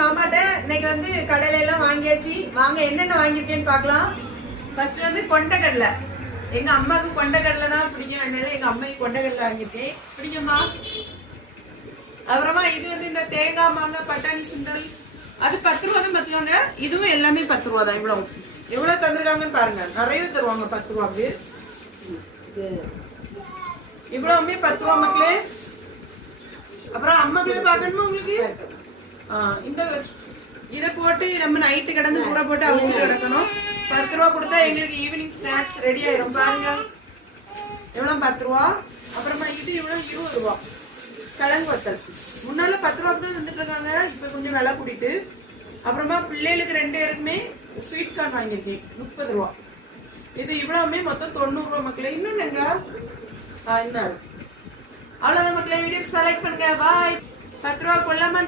மாமாட்ட இன்னைக்கு வந்து கடையில எல்லாம் வாங்கியாச்சு. வாங்க என்னென்ன வாங்கியிருக்கேன்னு பாக்கலாம். ஃபர்ஸ்ட் வந்து கொண்டைக்கடலை. எங்க அம்மாவுக்கு கொண்டைக்கடலை தான் பிடிக்கும். அதனால எங்க அம்மாக்கு கொண்டைக்கடலை வாங்கியிருக்கேன். பிடிக்குமா? அப்புறமா இது வந்து இந்த தேங்காய் மாங்காய் பட்டாணி சுண்டல் அது 10 ரூபா தான் பார்த்துக்கோங்க. இதுவும் எல்லாமே 10 ரூபா தான். எவ்வளவு தந்துருக்காங்கன்னு பாருங்க. நிறைய தருவாங்க 10 ரூபாக்கு. இவ்வளவுமே 10 ரூபா மக்களே. அப்புறம் அம்மாக்களே பாக்கணுமா உங்களுக்கு? இந்த இதை போட்டு நம்ம நைட்டு கிடந்து ஊற போட்டு அவிச்சு கிடக்கணும். 10 ரூபா கொடுத்தா எங்களுக்கு ஈவினிங் ஸ்நாக்ஸ் ரெடி ஆயிரும். பாருங்க எவ்வளவு 10 ரூபா. அப்புறமா இது இவ்வளவு 20 ரூபா. கிழங்கு வத்தல் முன்னால 10 ரூபாய்க்கு தான் வந்துட்டு இருக்காங்க. இப்ப கொஞ்சம் விலை கூட்டிட்டு. அப்புறமா பிள்ளைகளுக்கு 2 பேருக்குமே ஸ்வீட் கார்ன் வாங்கியிருக்கேன் 30 ரூபா. இது இவ்வளவுமே மொத்தம் 90 ரூபா மக்களே. இன்னும் என்னங்க இன்னும் அவ்வளவுதான் மக்களே. வீடியோ செலக்ட் பண்ணுங்க. பாய். 10 ரூபா கொள்ளாம